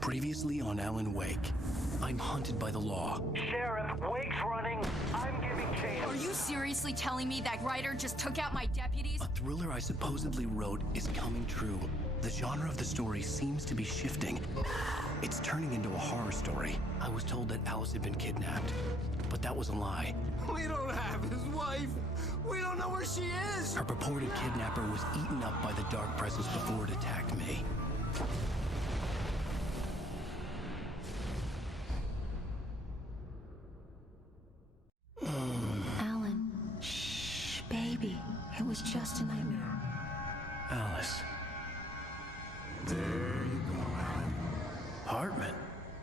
Previously on Alan Wake. I'm hunted by the law. Sheriff, Wake's running. I'm giving chase. Are you seriously telling me that Ryder just took out my deputies? A thriller I supposedly wrote is coming true. The genre of the story seems to be shifting. It's turning into a horror story. I was told that Alice had been kidnapped, but that was a lie. We don't have his wife. We don't know where she is. Her purported kidnapper was eaten up by the dark presence before it attacked me. Alan, shh, baby. It was just a nightmare. Alice. There you go, Alan. Hartman.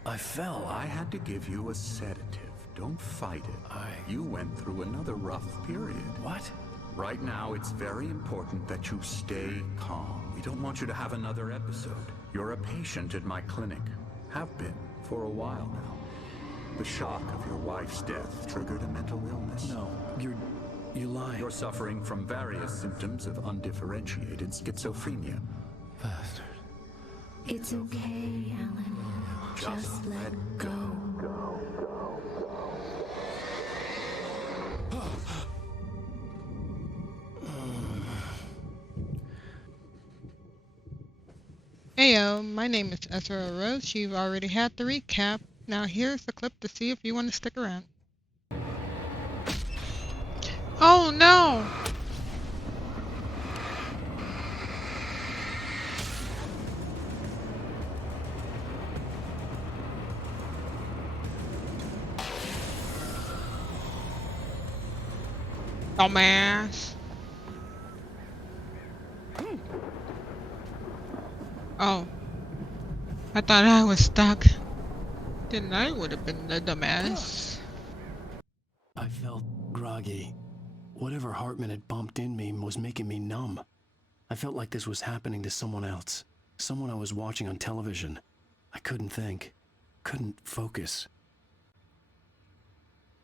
I fell. I had to give you a sedative. Don't fight it. You went through another rough period. What? Right now, it's very important that you stay calm. We don't want you to have another episode. You're a patient at my clinic. Have been for a while now. The shock of your wife's death triggered a mental illness. No, you lied. You're suffering from various symptoms of undifferentiated schizophrenia. Bastard. It's okay, Alan. Just let go. Heyo, my name is Ezra Rose. You've already had the recap. Now here's the clip to see if you want to stick around. Oh no! Dumbass. Oh. I thought I was stuck. Then I would have been the dumbass. I felt groggy. Whatever Hartman had bumped in me was making me numb. I felt like this was happening to someone else. Someone I was watching on television. I couldn't think. Couldn't focus.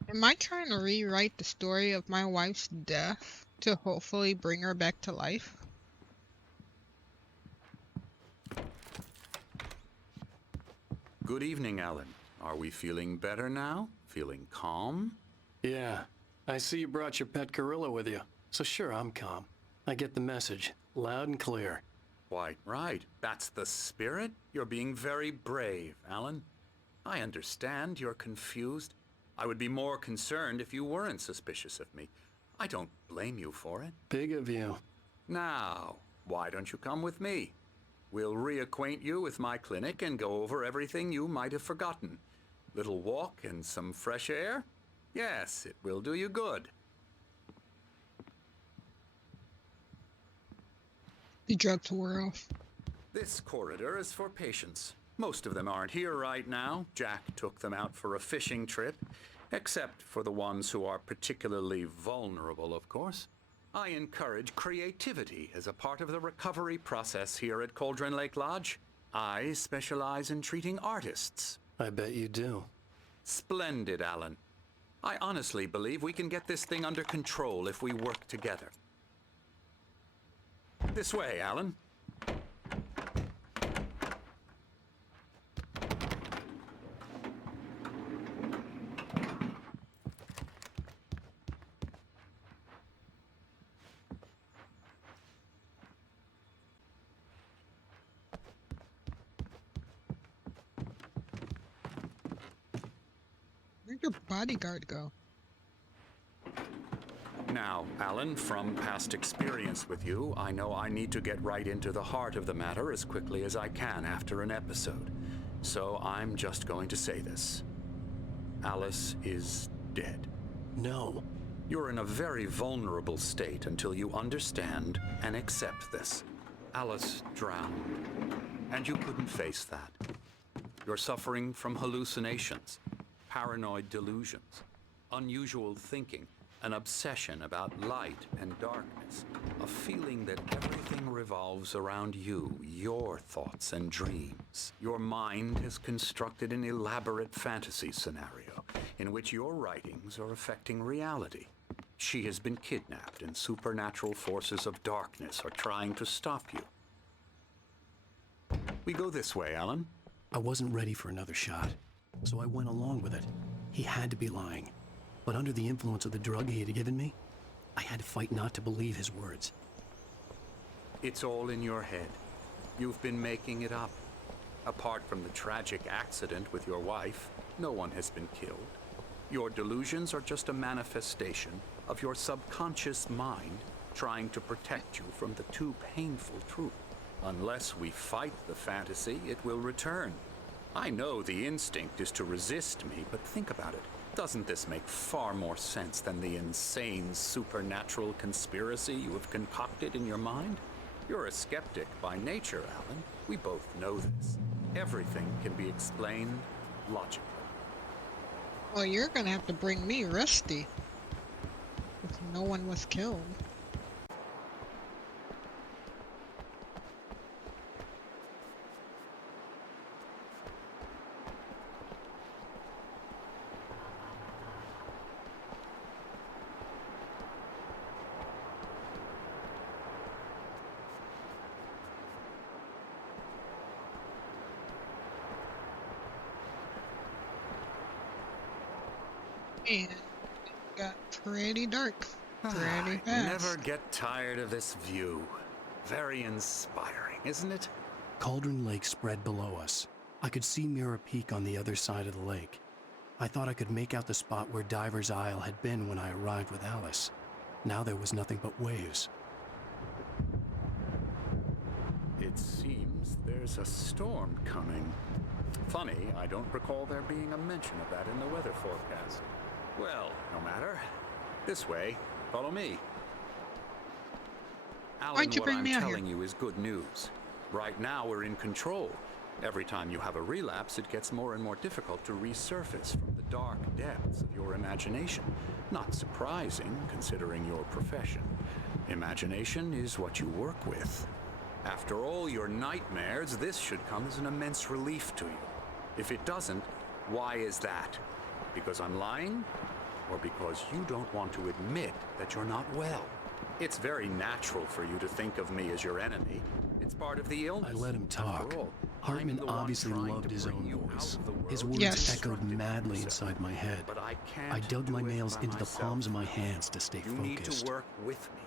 Am I trying to rewrite the story of my wife's death to hopefully bring her back to life? Good evening, Alan. Are we feeling better now? Feeling calm? Yeah. I see you brought your pet gorilla with you. So sure, I'm calm. I get the message. Loud and clear. Quite right. That's the spirit. You're being very brave, Alan. I understand you're confused. I would be more concerned if you weren't suspicious of me. I don't blame you for it. Big of you. Now, why don't you come with me? We'll reacquaint you with my clinic and go over everything you might have forgotten. Little walk and some fresh air? Yes, it will do you good. The drugs wore off. This corridor is for patients. Most of them aren't here right now. Jack took them out for a fishing trip, except for the ones who are particularly vulnerable, of course. I encourage creativity as a part of the recovery process here at Cauldron Lake Lodge. I specialize in treating artists. I bet you do. Splendid, Alan. I honestly believe we can get this thing under control if we work together. This way, Alan. Where'd your bodyguard go? Now, Alan, from past experience with you, I know I need to get right into the heart of the matter as quickly as I can after an episode. So I'm just going to say this. Alice is dead. No. You're in a very vulnerable state until you understand and accept this. Alice drowned, and you couldn't face that. You're suffering from hallucinations, paranoid delusions, unusual thinking, an obsession about light and darkness, a feeling that everything revolves around you, your thoughts and dreams. Your mind has constructed an elaborate fantasy scenario in which your writings are affecting reality. She has been kidnapped and supernatural forces of darkness are trying to stop you. We go this way, Alan. I wasn't ready for another shot, so I went along with it. He had to be lying. But under the influence of the drug he had given me, I had to fight not to believe his words. It's all in your head. You've been making it up. Apart from the tragic accident with your wife, no one has been killed. Your delusions are just a manifestation of your subconscious mind trying to protect you from the too painful truth. Unless we fight the fantasy, it will return. I know the instinct is to resist me, but think about it. Doesn't this make far more sense than the insane supernatural conspiracy you have concocted in your mind? You're a skeptic by nature, Alan. We both know this. Everything can be explained logically. Well, you're gonna have to bring me Rusty. If no one was killed. And it got pretty dark. Pretty fast. Never get tired of this view. Very inspiring, isn't it? Cauldron Lake spread below us. I could see Mirror Peak on the other side of the lake. I thought I could make out the spot where Diver's Isle had been when I arrived with Alice. Now there was nothing but waves. It seems there's a storm coming. Funny, I don't recall there being a mention of that in the weather forecast. Well, no matter. This way. Follow me. Alan, Why'd you what bring I'm me out here? telling you is good news. Right now, we're in control. Every time you have a relapse, it gets more and more difficult to resurface from the dark depths of your imagination. Not surprising, considering your profession. Imagination is what you work with. After all your nightmares, this should come as an immense relief to you. If it doesn't, why is that? Because I'm lying? Or because you don't want to admit that you're not well? It's very natural for you to think of me as your enemy. It's part of the illness. I let him talk. After all, Hartman I'm the one obviously trying loved to his bring own you out voice. of the world His you words Yes. echoed constructed madly yourself. inside my head. But I can't I dug my do it nails by into the myself. palms of my hands to stay You need focused. to work with me.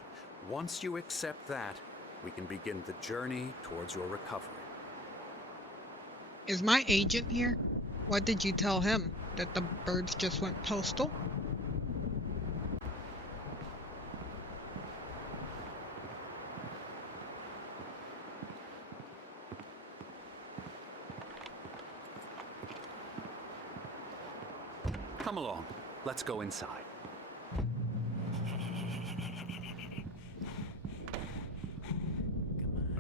Once you accept that, we can begin the journey towards your recovery. Is my agent here? What did you tell him? That the birds just went postal? Come along. Let's go inside.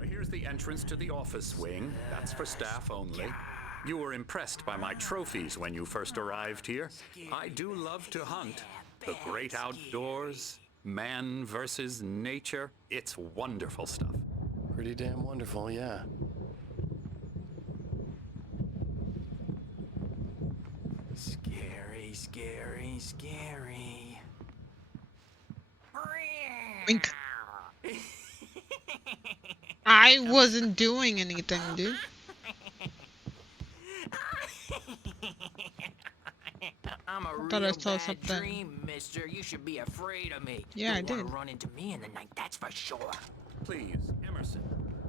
Here's the entrance to the office wing. That's for staff only. You were impressed by my trophies when you first arrived here. I do love to hunt. The great outdoors, man versus nature. It's wonderful stuff. Pretty damn wonderful, yeah. Scary, scary, scary. Wink. I wasn't doing anything, dude. I'm a thought I real saw bad something. dream, mister. You should be afraid of me. Yeah, I you don't did. wanna run into me in the night, that's for sure. Please, Emerson.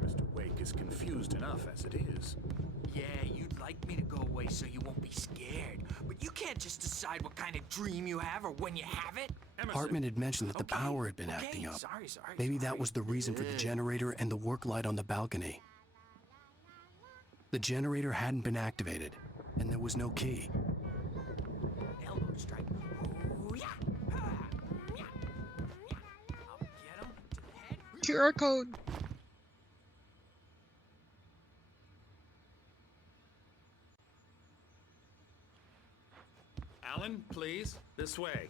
Mr. Wake is confused enough as it is. Yeah, you'd like me to go away so you won't be scared. But you can't just decide what kind of dream you have or when you have it. Emerson. Hartman had mentioned that the Okay, power had been okay, acting up. sorry. Maybe that was the reason for the generator and the work light on the balcony. The generator hadn't been activated, and there was no key. Elbow strike. Ooh, yeah. Ha, yeah. I'll get him to the head. QR code. Alan, please, this way.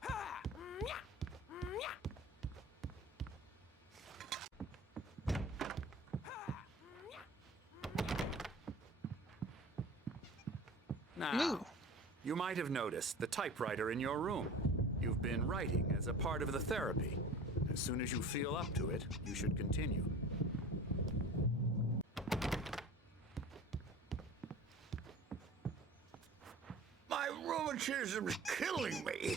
Ha, yeah. Now, Move. you might have noticed the typewriter in your room. You've been writing as a part of the therapy. As soon as you feel up to it, you should continue. rheumatism's killing me.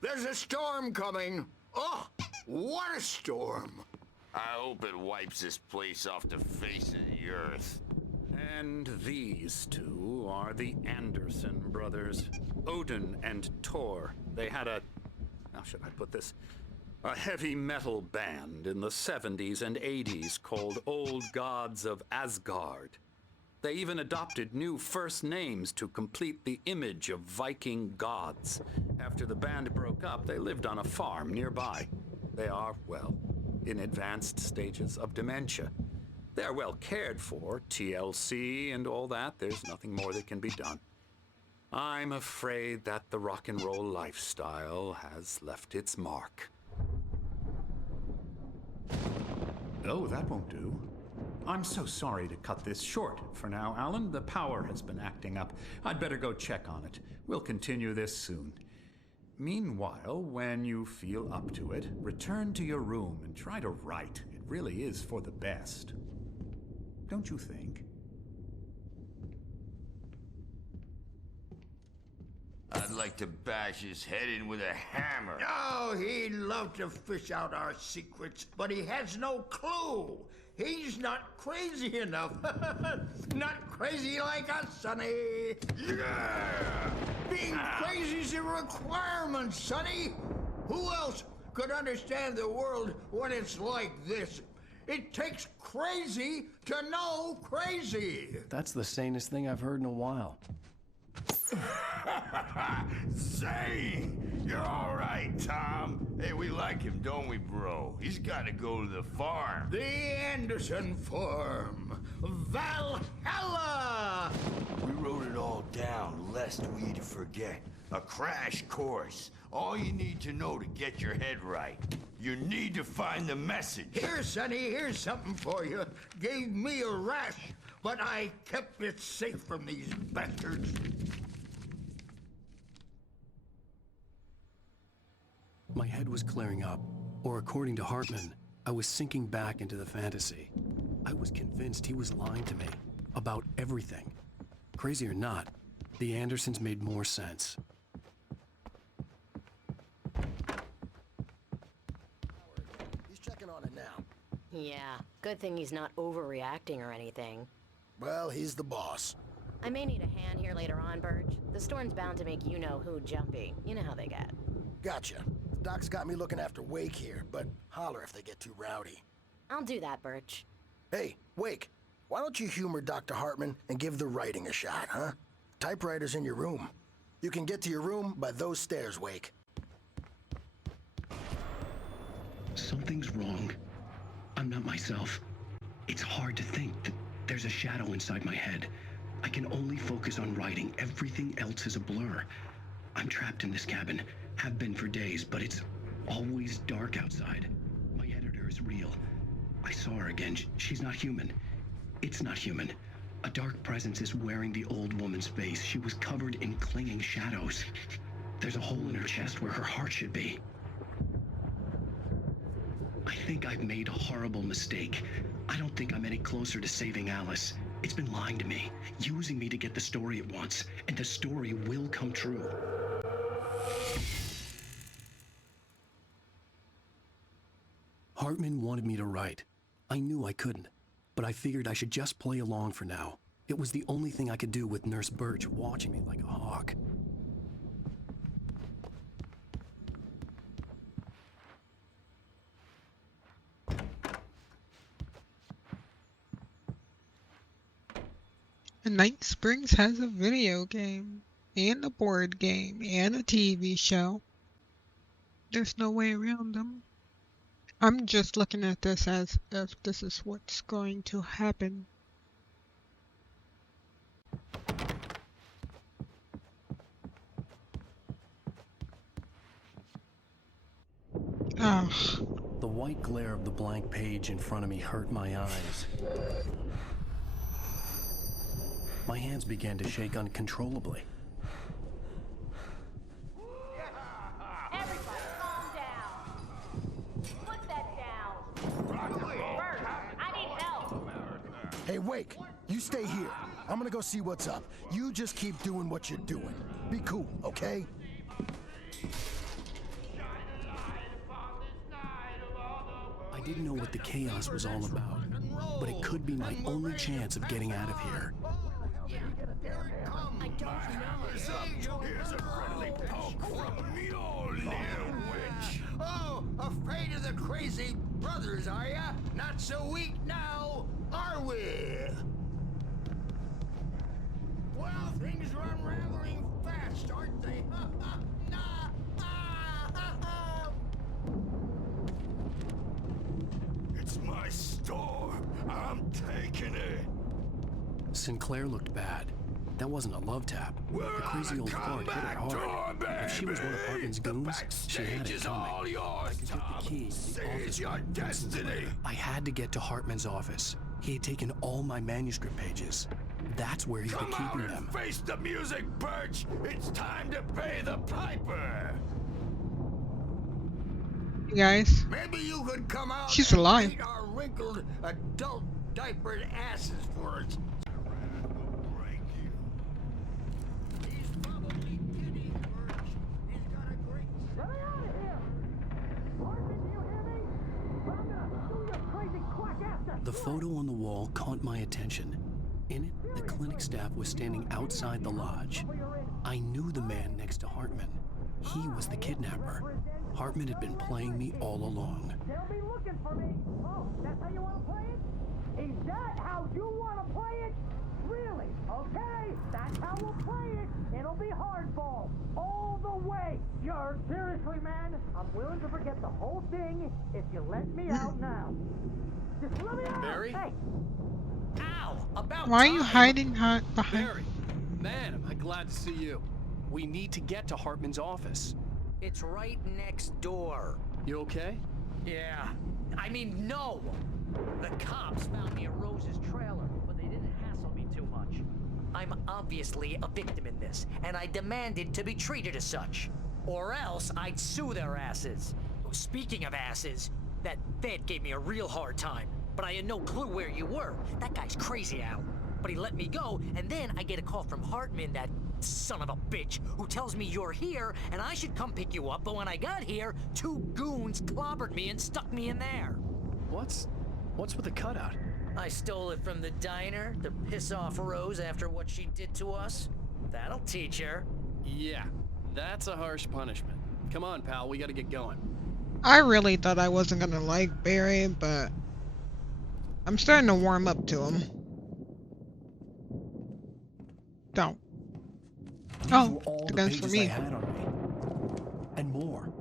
There's a storm coming. Oh, what a storm. I hope it wipes this place off the face of the earth. And these two are the Anderson brothers, Odin and Thor. They had how should I put this? A heavy metal band in the 70s and 80s called Old Gods of Asgard. They even adopted new first names to complete the image of Viking gods. After the band broke up, they lived on a farm nearby. They are, well, in advanced stages of dementia. They are well cared for, TLC and all that. There's nothing more that can be done. I'm afraid that the rock and roll lifestyle has left its mark. Oh, that won't do. I'm so sorry to cut this short for now, Alan. The power has been acting up. I'd better go check on it. We'll continue this soon. Meanwhile, when you feel up to it, return to your room and try to write. It really is for the best. Don't you think? I'd like to bash his head in with a hammer. Oh, he'd love to fish out our secrets, but he has no clue. He's not crazy enough. Not crazy like us, Sonny. Yeah! Being crazy's a requirement, Sonny. Who else could understand the world when it's like this? It takes crazy to know crazy. That's the sanest thing I've heard in a while. Zane! You're all right, Tom. Hey, we like him, don't we, bro? He's got to go to the farm. The Anderson Farm. Valhalla! We wrote it all down, lest we'd forget. A crash course. All you need to know to get your head right. You need to find the message. Here, Sonny, here's something for you. Gave me a rash, but I kept it safe from these bastards. My head was clearing up, or according to Hartman, I was sinking back into the fantasy. I was convinced he was lying to me about everything. Crazy or not, the Andersons made more sense. He's checking on it now. Yeah, good thing he's not overreacting or anything. Well, he's the boss. I may need a hand here later on, Birch. The storm's bound to make you-know-who jumpy. You know how they get. Gotcha. Doc's got me looking after Wake here, but holler if they get too rowdy. I'll do that, Birch. Hey, Wake, why don't you humor Dr. Hartman and give the writing a shot, huh? Typewriter's in your room. You can get to your room by those stairs, Wake. Something's wrong. I'm not myself. It's hard to think that there's a shadow inside my head. I can only focus on writing. Everything else is a blur. I'm trapped in this cabin. Have been for days, but it's always dark outside. My editor is real. I saw her again. She's not human. It's not human. A dark presence is wearing the old woman's face. She was covered in clinging shadows. There's a hole in her chest where her heart should be. I think I've made a horrible mistake. I don't think I'm any closer to saving Alice. It's been lying to me, using me to get the story it wants, and the story will come true. Hartman wanted me to write. I knew I couldn't, but I figured I should just play along for now. It was the only thing I could do with Nurse Birch watching me like a hawk. And Night Springs has a video game, and a board game, and a TV show. There's no way around them. I'm just looking at this as if this is what's going to happen. Ugh. The white glare of the blank page in front of me hurt my eyes. My hands began to shake uncontrollably. Everybody, calm down. Put that down. Birch, I need help. Hey, Wake, you stay here. I'm gonna go see what's up. You just keep doing what you're doing. Be cool, okay? I didn't know what the chaos was all about, but it could be my only chance of getting out of here. I don't know. Here's a friendly poke from Mjolnir, witch. Oh, afraid of the crazy brothers, are ya? Not so weak now, are we? Well, things are unraveling fast, aren't they? It's my store. I'm taking it. Sinclair looked bad. That wasn't a love tap. The crazy old fart hit her hard. If she was one of Hartman's goons, she had it coming. I could get the key to the office your destiny. I had to get to Hartman's office. He had taken all my manuscript pages. That's where he's been keeping them. Face the music, Birch. It's time to pay the piper. You guys. Maybe you could come out She's and alive. beat our wrinkled adult diapered asses for us. He's probably kidding, Birch. He's got a great. Let me out of here! Hartman, do you hear me? I'm gonna sue your crazy quack ass. The photo on the wall caught my attention. In it, the clinic staff was standing outside the lodge. I knew the man next to Hartman. He was the kidnapper. Hartman had been playing me all along. They'll be looking for me. Oh, that's how you want to play it? Is that how you want to play it? Really? Okay, that's how we'll play it. It'll be hardball all the way. Seriously, man, I'm willing to forget the whole thing if you let me out now. Just let me out. Barry? Hey. Ow! About Why are you time. hiding behind? Barry, man, am I glad to see you. We need to get to Hartman's office. It's right next door. You okay? Yeah. I mean, no! The cops found me at Rose's trailer, but they didn't hassle me too much. I'm obviously a victim in this, and I demanded to be treated as such. Or else I'd sue their asses. Speaking of asses, that Fed gave me a real hard time, but I had no clue where you were. That guy's crazy, Al. But he let me go, and then I get a call from Hartman, that son of a bitch, who tells me you're here and I should come pick you up, but when I got here, 2 goons clobbered me and stuck me in there. What's with the cutout? I stole it from the diner to piss off Rose after what she did to us. That'll teach her. Yeah, that's a harsh punishment. Come on, pal, we gotta get going. I really thought I wasn't gonna like Barry, but I'm starting to warm up to him. Don't. Oh, all the the gun's for pages me. I had on me. And more.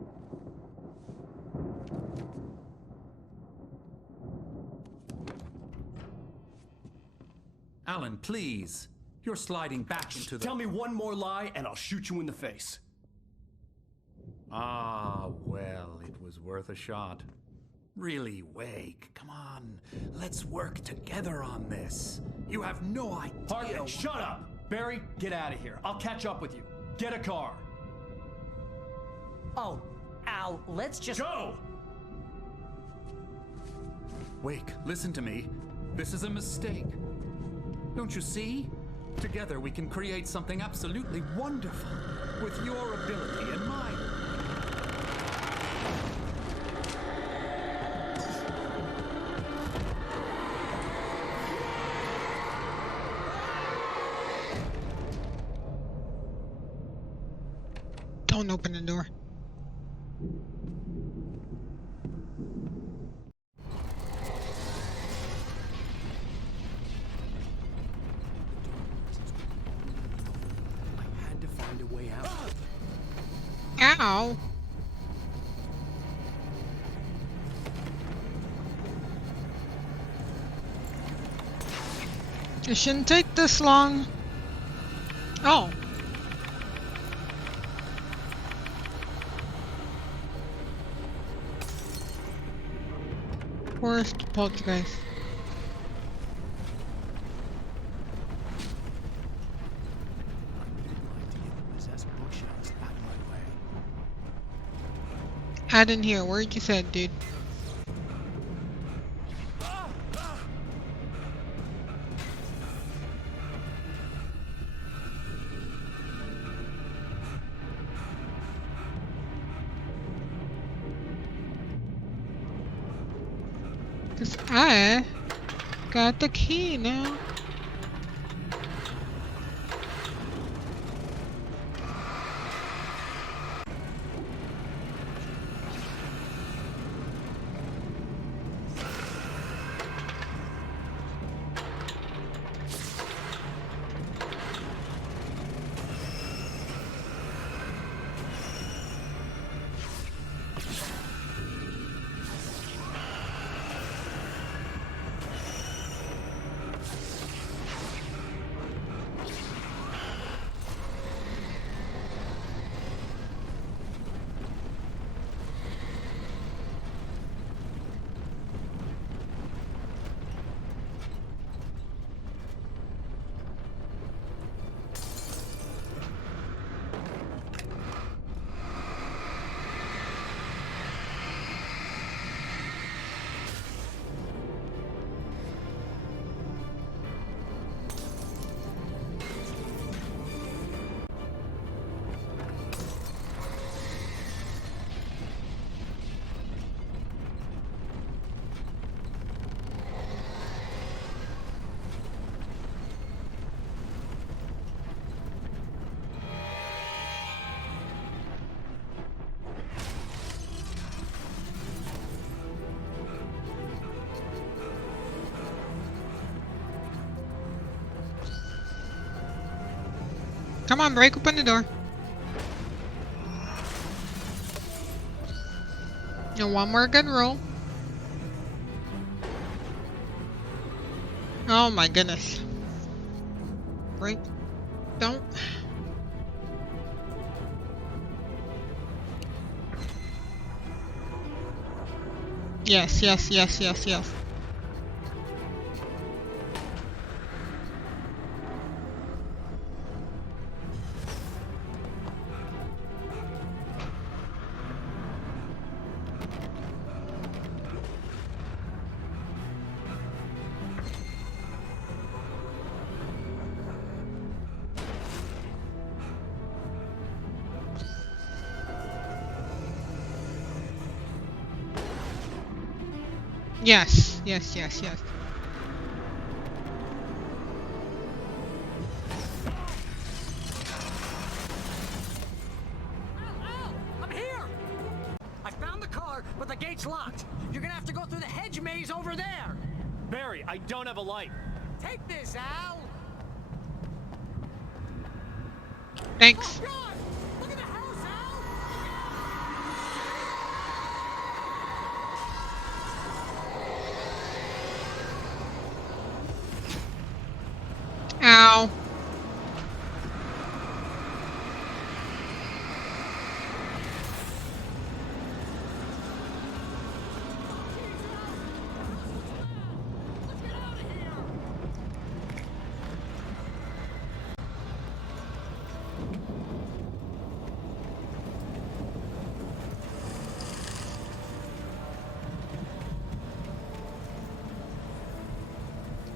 Alan, please. You're sliding back into the... Tell me one more lie and I'll shoot you in the face. Ah, well, it was worth a shot. Really, Wake, come on. Let's work together on this. You have no idea... Hartman, shut up! Barry, get out of here. I'll catch up with you. Get a car. Oh, Al, let's just... Go! Wake, listen to me. This is a mistake. Don't you see? Together we can create something absolutely wonderful with your ability and mine. Don't open the door. I had to find a way out. Ow! It shouldn't take this long. Oh. Where's the poltergeist? I didn't hear a word you said, dude. 'Cause I got the key now. Come on, break open the door. And one more good roll. Oh my goodness. Break. Don't. Yes, yes, yes, yes, yes. Yes, yes, yes, yes. I'm here! I found the car, but the gate's locked. You're gonna have to go through the hedge maze over there. Barry, I don't have a light. Take this, Al! Thanks. Oh, God! Look at the house, Al! Ow.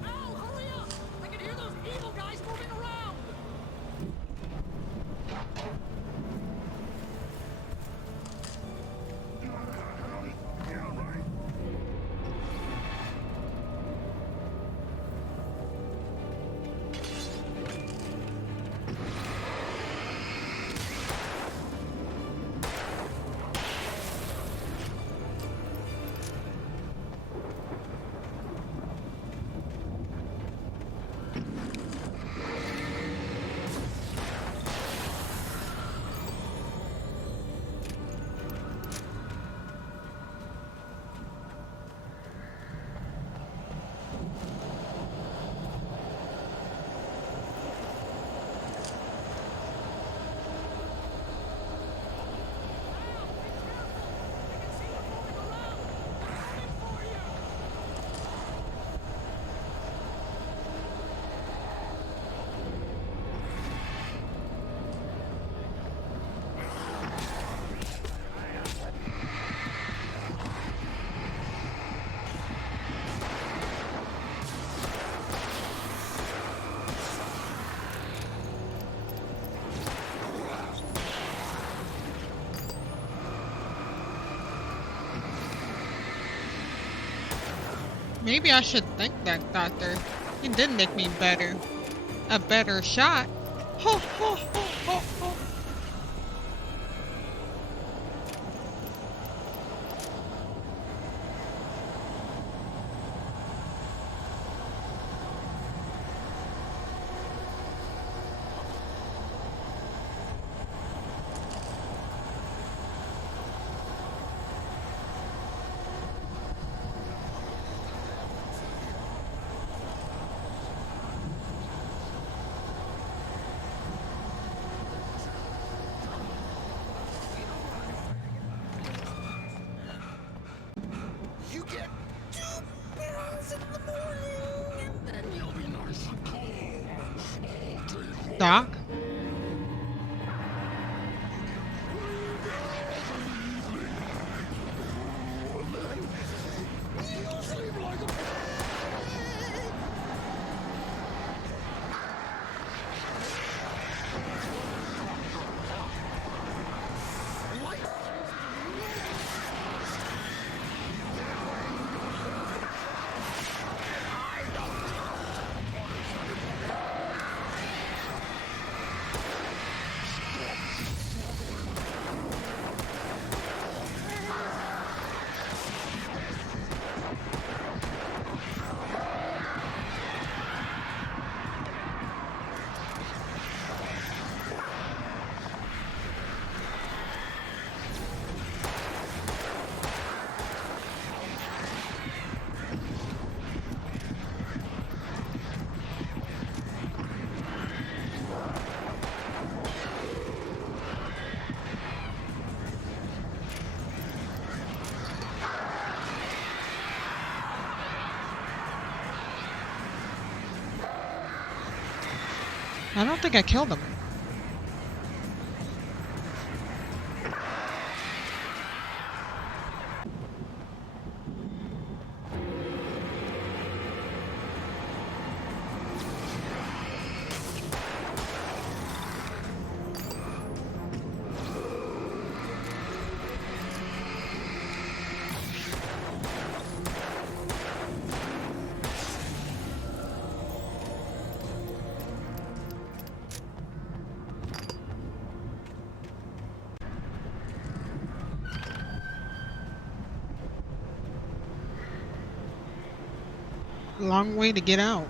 Al, hurry up! I can hear those evil guys moving Maybe I should thank that doctor. He did make me better. A better shot. Ho ho ho ho ho. You get 2 pills in the morning, and then you'll be nice and calm all day long. Doc? You'll sleep like a I don't think I killed him. Long way to get out.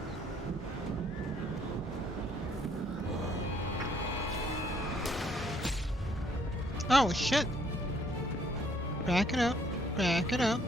Oh shit. Back it up. Back it up.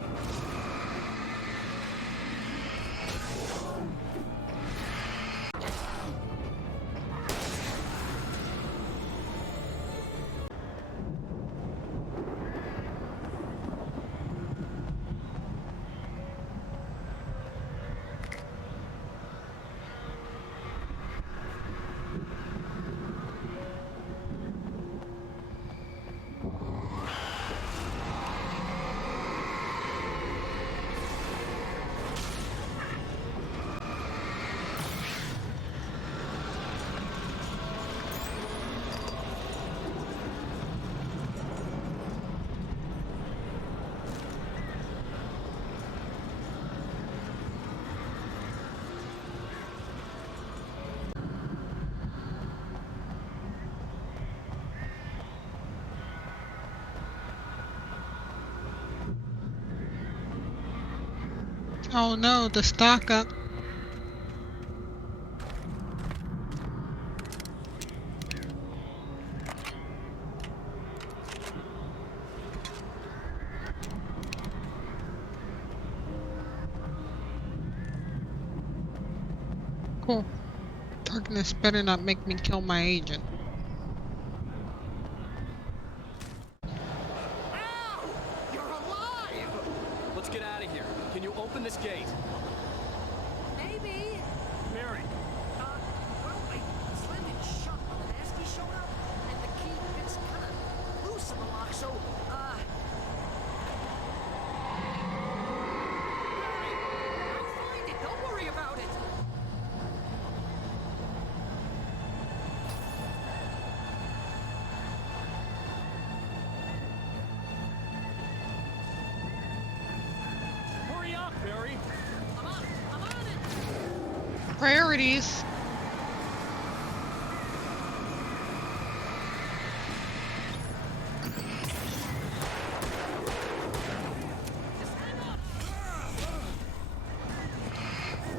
Oh no, the stock up. Cool. Darkness better not make me kill my agent. Let's get out of here. Can you open this gate? Maybe. Mary. Well, I slammed it shut when the nasty showed up, and the key fits kind of loose in the lock, so, I'll find it. Don't worry about it. Hurry up, Barry. Priorities.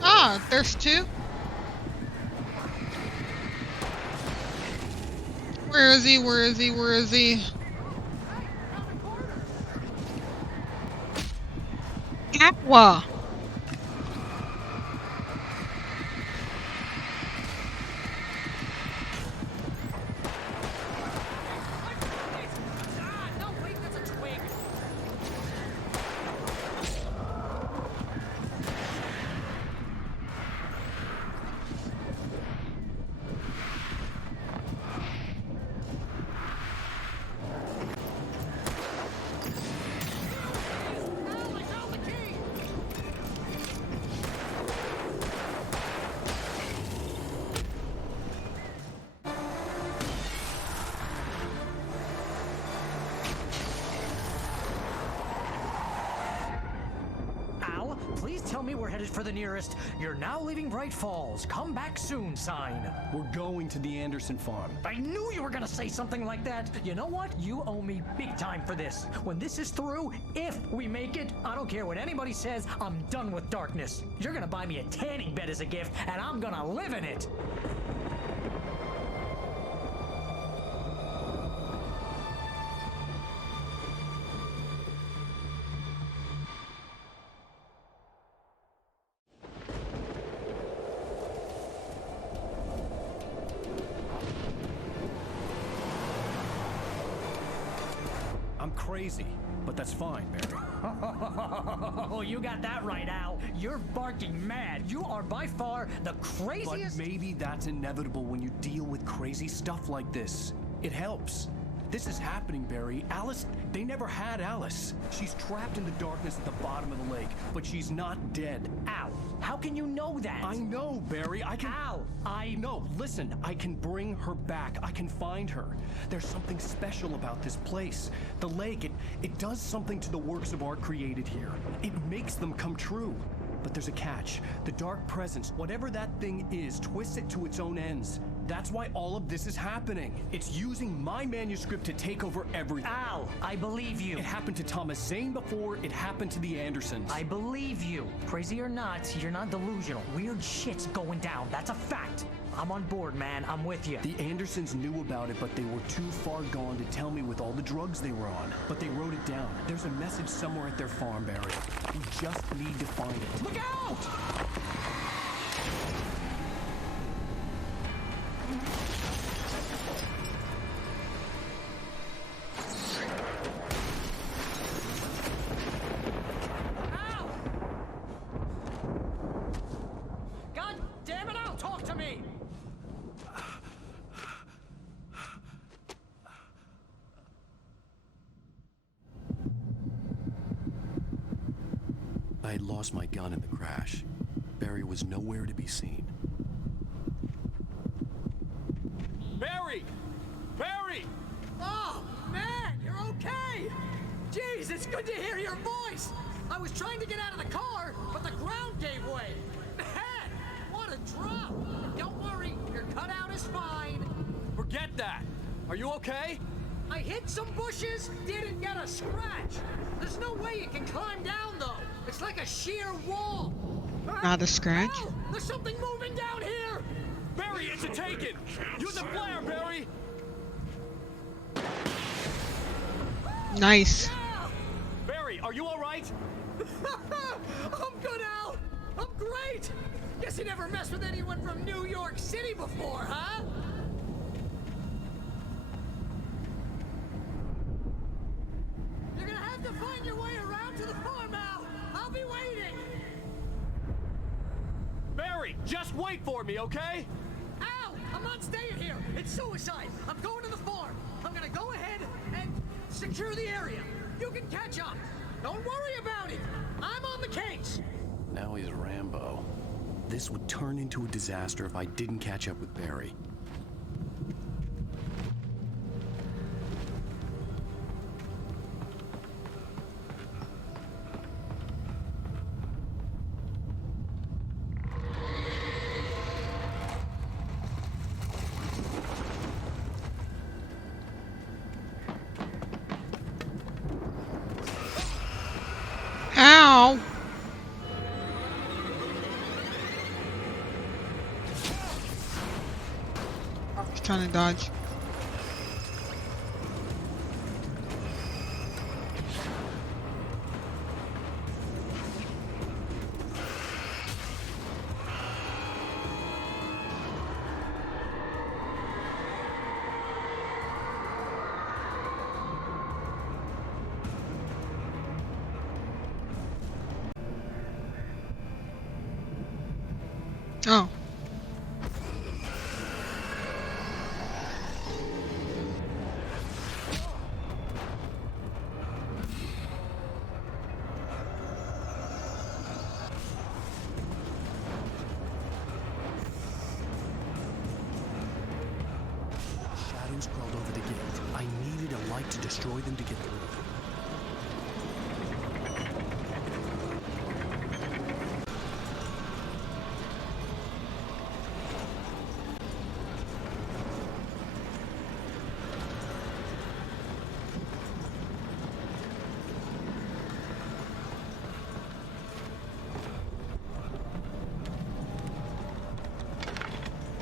Ah, there's two. Where is he? Where is he? Where is he? Aqua. Please tell me we're headed for the nearest "You're now leaving Bright Falls. Come back soon" sign. We're going to the Anderson farm. I knew you were gonna say something like that. You know what? You owe me big time for this. When this is through, if we make it, I don't care what anybody says, I'm done with darkness. You're gonna buy me a tanning bed as a gift, and I'm gonna live in it. I'm crazy, but that's fine, Barry. Oh, you got that right, Al. You're barking mad. You are by far the craziest. But maybe that's inevitable when you deal with crazy stuff like this. It helps. This is happening, Barry. Alice, they never had Alice. She's trapped in the darkness at the bottom of the lake, but she's not dead. Al, how can you know that? I know, Barry. I can... Al, No, listen. I can bring her back. I can find her. There's something special about this place. The lake, it does something to the works of art created here. It makes them come true. But there's a catch. The dark presence, whatever that thing is, twists it to its own ends. That's why all of this is happening. It's using my manuscript to take over everything. Al, I believe you. It happened to Thomas Zane before. It happened to the Andersons. I believe you. Crazy or not, you're not delusional. Weird shit's going down. That's a fact. I'm on board, man. I'm with you. The Andersons knew about it, but they were too far gone to tell me with all the drugs they were on. But they wrote it down. There's a message somewhere at their farm, Barry. We just need to find it. Look out! Ow! God damn it, Al, talk to me! I had lost my gun in the crash. Barry was nowhere to be seen. Barry! Barry! Oh, man, you're okay! Jeez, it's good to hear your voice! I was trying to get out of the car, but the ground gave way. Man, what a drop! Don't worry, your cutout is fine. Forget that! Are you okay? I hit some bushes, didn't get a scratch. There's no way you can climb down, though. It's like a sheer wall. Not a scratch. Oh, there's something moving down here! Barry, it's a taken! Use the flare, Barry! Nice. Barry, are you alright? I'm good, Al. I'm great. Guess you never messed with anyone from New York City before, huh? You're gonna have to find your way around to the farm, Al. I'll be waiting. Barry, just wait for me, okay? Al, I'm not staying here. It's suicide. I'm going to the farm. I'm gonna go ahead and secure the area. You can catch up. Don't worry about it. I'm on the case. Now he's Rambo. This would turn into a disaster if I didn't catch up with Barry. He's trying to dodge. Oh. Shadows crawled over the gate. I needed a light to destroy them to get through.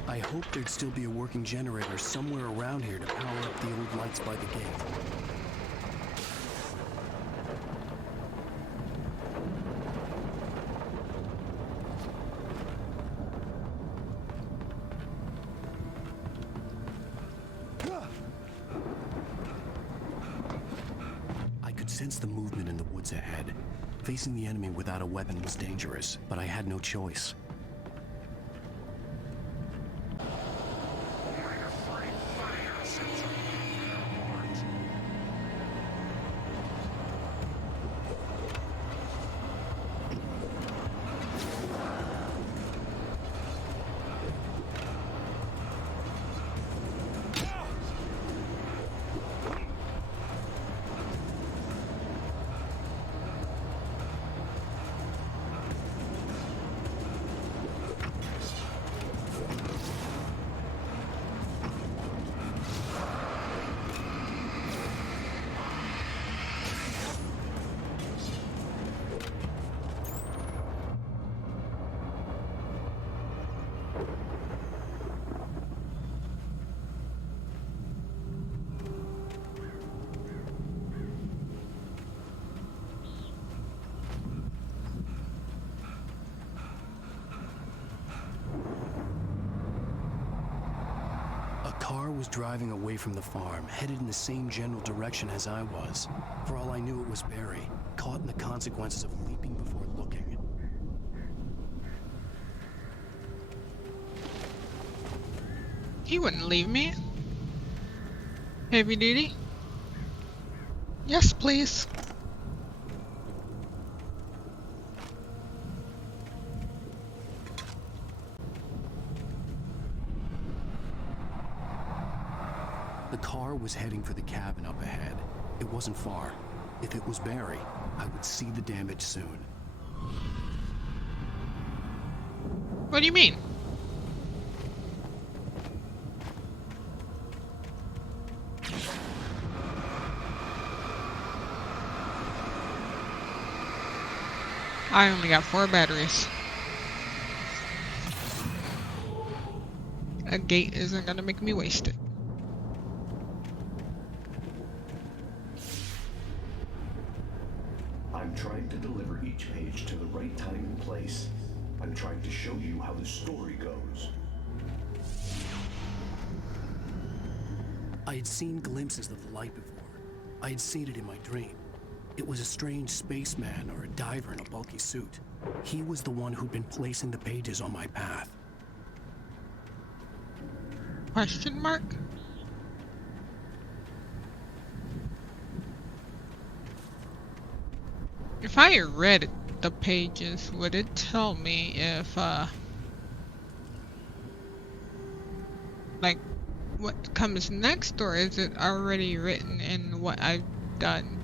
I hoped there'd still be a working generator somewhere around here to power up the old lights by the gate. I could sense the movement in the woods ahead. Facing the enemy without a weapon was dangerous, but I had no choice. A car was driving away from the farm, headed in the same general direction as I was. For all I knew, it was Barry, caught in the consequences of leaping before looking. He wouldn't leave me. Heavy duty? Yes, please. The car was heading for the cabin up ahead. It wasn't far. If it was Barry, I would see the damage soon. What do you mean? I only got 4 batteries. A gate isn't gonna make me waste it. I'm trying to deliver each page to the right time and place. I'm trying to show you how the story goes. I had seen glimpses of the light before. I had seen it in my dream. It was a strange spaceman or a diver in a bulky suit. He was the one who'd been placing the pages on my path. Question mark? If I read the pages, would it tell me if, like, what comes next, or is it already written in what I've done?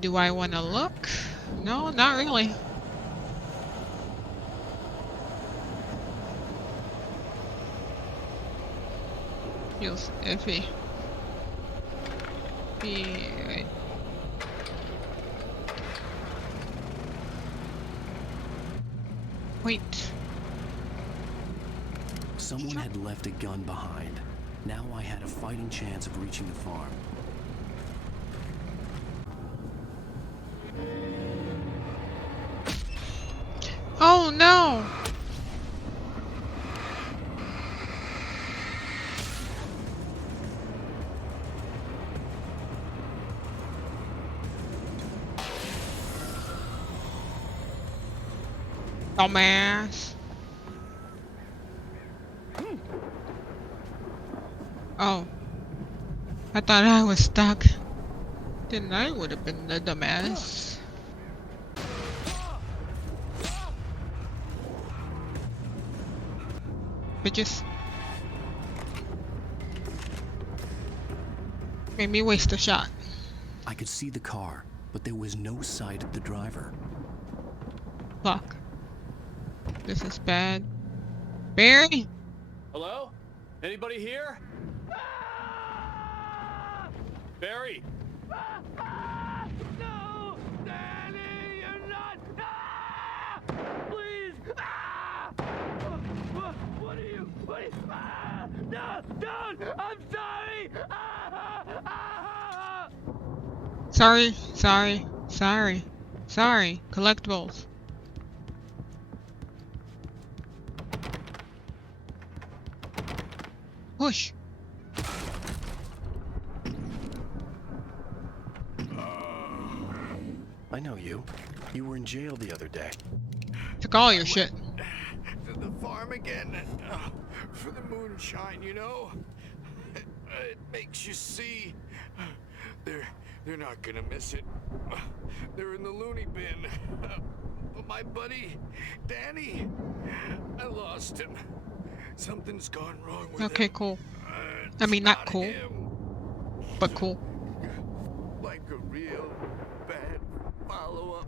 Do I want to look? No, not really. Feels iffy. Right. Wait. Someone had left a gun behind. Now I had a fighting chance of reaching the farm. Oh no! Dumbass. Oh. I thought I was stuck. Then I would have been the dumbass. Bitches. Made me waste a shot. I could see the car, but there was no sight of the driver. Fuck. This is bad. Barry? Hello? Anybody here? Barry! No! Danny, you're not! Please! What are you? No! Don't! I'm sorry! Sorry. Collectibles. Push. I know you. You were in jail the other day. Took all your shit. To the farm again. For the moonshine, you know? It makes you see. They're not gonna miss it. They're in the loony bin. But my buddy, Danny, I lost him. Something's gone wrong with him. Okay, cool. I mean, not cool, but cool. Like a real bad follow-up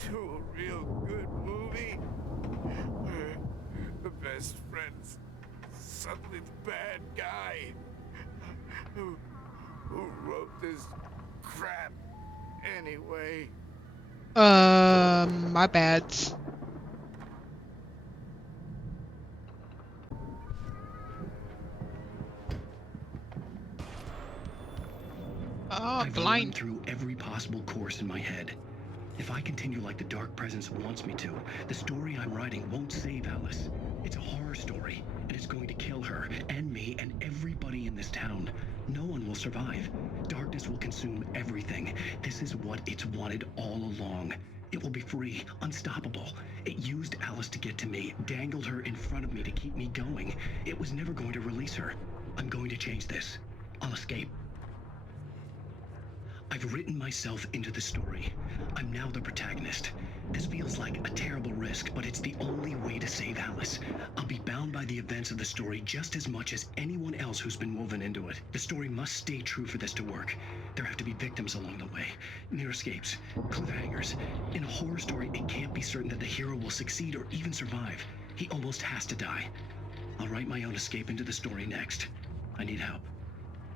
to a real good movie. Where the best friend's suddenly the bad guy. Who wrote this crap anyway? My bad. I've run through every possible course in my head. If I continue like the Dark Presence wants me to, the story I'm writing won't save Alice. It's a horror story, and it's going to kill her, and me, and everybody in this town. No one will survive. Darkness will consume everything. This is what it's wanted all along. It will be free, unstoppable. It used Alice to get to me, dangled her in front of me to keep me going. It was never going to release her. I'm going to change this. I'll escape. I've written myself into the story. I'm now the protagonist. This feels like a terrible risk, but it's the only way to save Alice. I'll be bound by the events of the story just as much as anyone else who's been woven into it. The story must stay true for this to work. There have to be victims along the way, near escapes, cliffhangers. In a horror story, it can't be certain that the hero will succeed or even survive. He almost has to die. I'll write my own escape into the story next. I need help.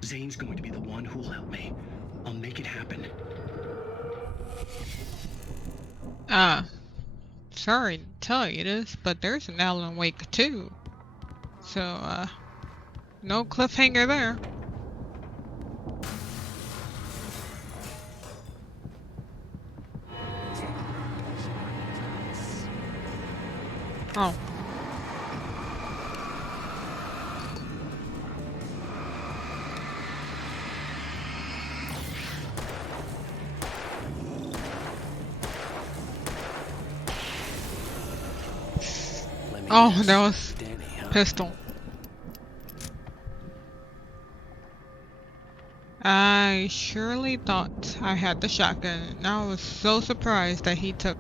Zane's going to be the one who will help me. I'll make it happen. Sorry to tell you this, but there's an Alan Wake 2. So, no cliffhanger there. Oh. Oh, that was pistol. I surely thought I had the shotgun, and I was so surprised that he took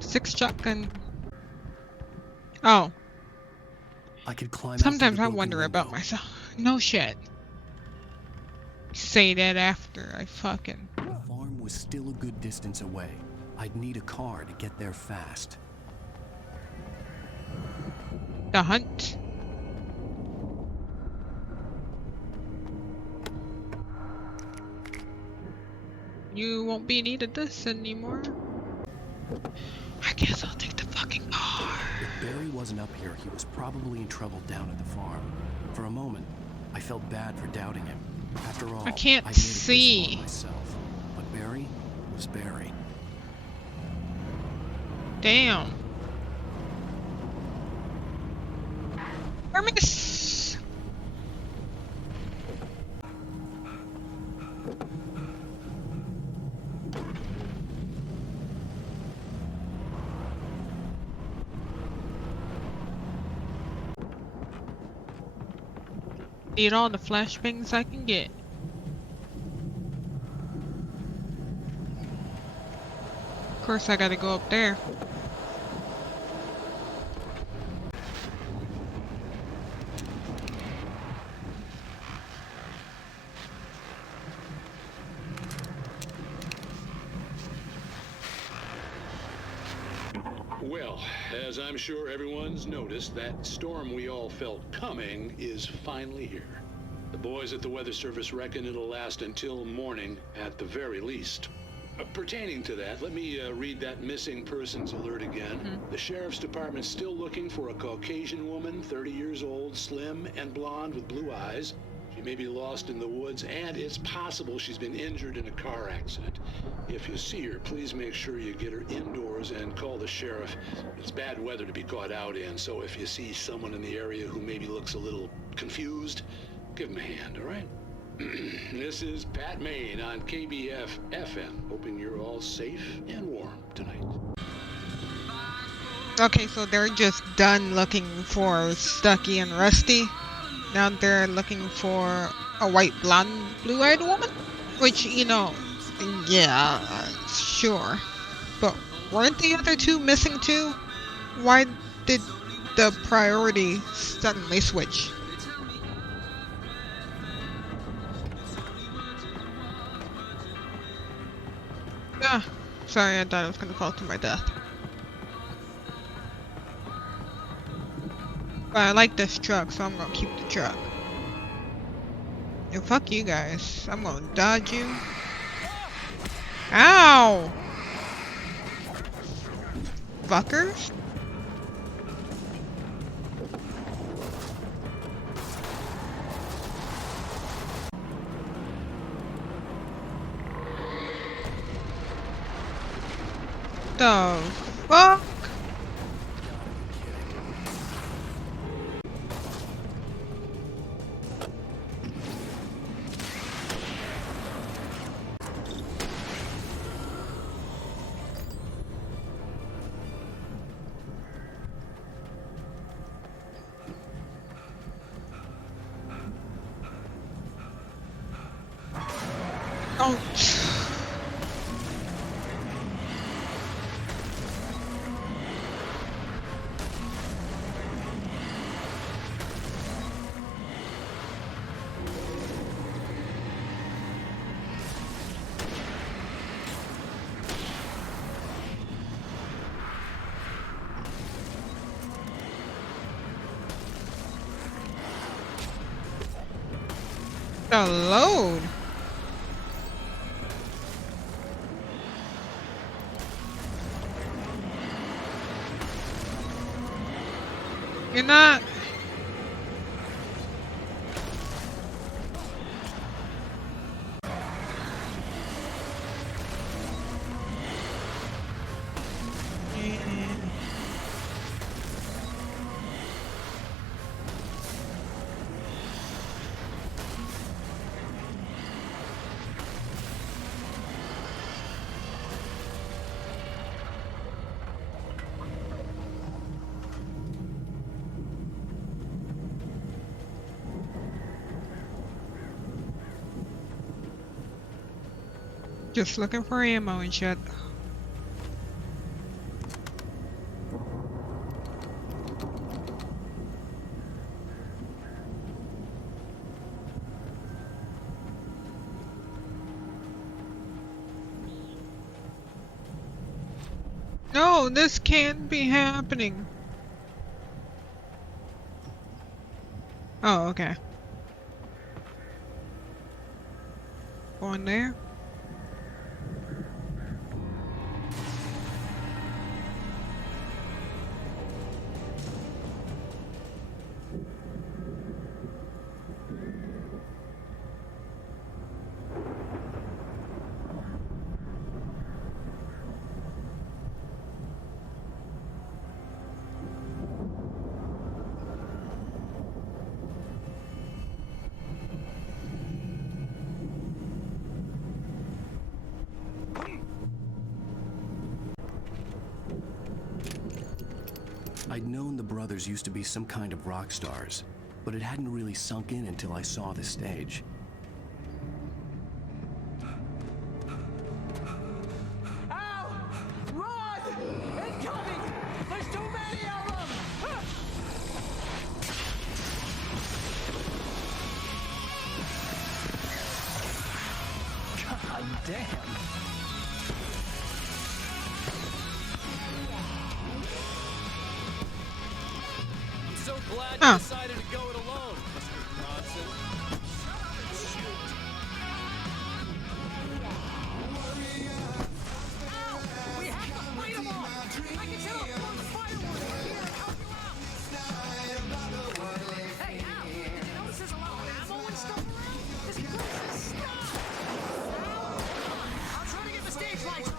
6 shotgun. Oh. I could climb. Sometimes I wonder about myself. No shit. Say that after I fucking. The farm was still a good distance away. I'd need a car to get there fast. The hunt. You won't be needed this anymore. I guess I'll take the fucking car. Barry wasn't up here, he was probably in trouble down at the farm. For a moment, I felt bad for doubting him. After all, I can't I'd made it this see. far myself. But Barry was Barry. Damn. Hermes. Need all the flashbangs I can get. Of course, I gotta go up there. Well, as I'm sure everyone's noticed, that storm we all felt coming is finally here. The boys at the Weather Service reckon it'll last until morning at the very least. Pertaining to that, let me read that missing persons alert again. The Sheriff's Department's still looking for a Caucasian woman, 30 years old, slim and blonde with blue eyes. She may be lost in the woods, and it's possible she's been injured in a car accident. If you see her, please make sure you get her indoors and call the sheriff. It's bad weather to be caught out in, so if you see someone in the area who maybe looks a little confused, give him a hand, all right? This is Pat Maine on KBF FM, hoping you're all safe and warm tonight. Okay, so they're just done looking for Stucky and Rusty. Now they're looking for a white, blonde, blue-eyed woman? Which, you know, yeah, sure. But weren't the other two missing too? Why did the priority suddenly switch? Ah, sorry, I thought I was gonna fall to my death. But I like this truck, so I'm gonna keep the truck. And fuck you guys. I'm gonna dodge you. Ow! Fuckers? The fuck? Oh. The load. You're not. Just looking for ammo and shit. No, this can't be happening. Oh, okay. Going there. I'd known the brothers used to be some kind of rock stars, but it hadn't really sunk in until I saw the stage. Al! Run! Incoming! There's too many of them! God damn! So glad you decided to go it alone, Mr. Bronson. We have to fight them all! I can set off one firework here and help you out! Hey, Al! Did you notice there's a lot of ammo and stuff around? This place is stuffed! I'll try to get the stage lights on!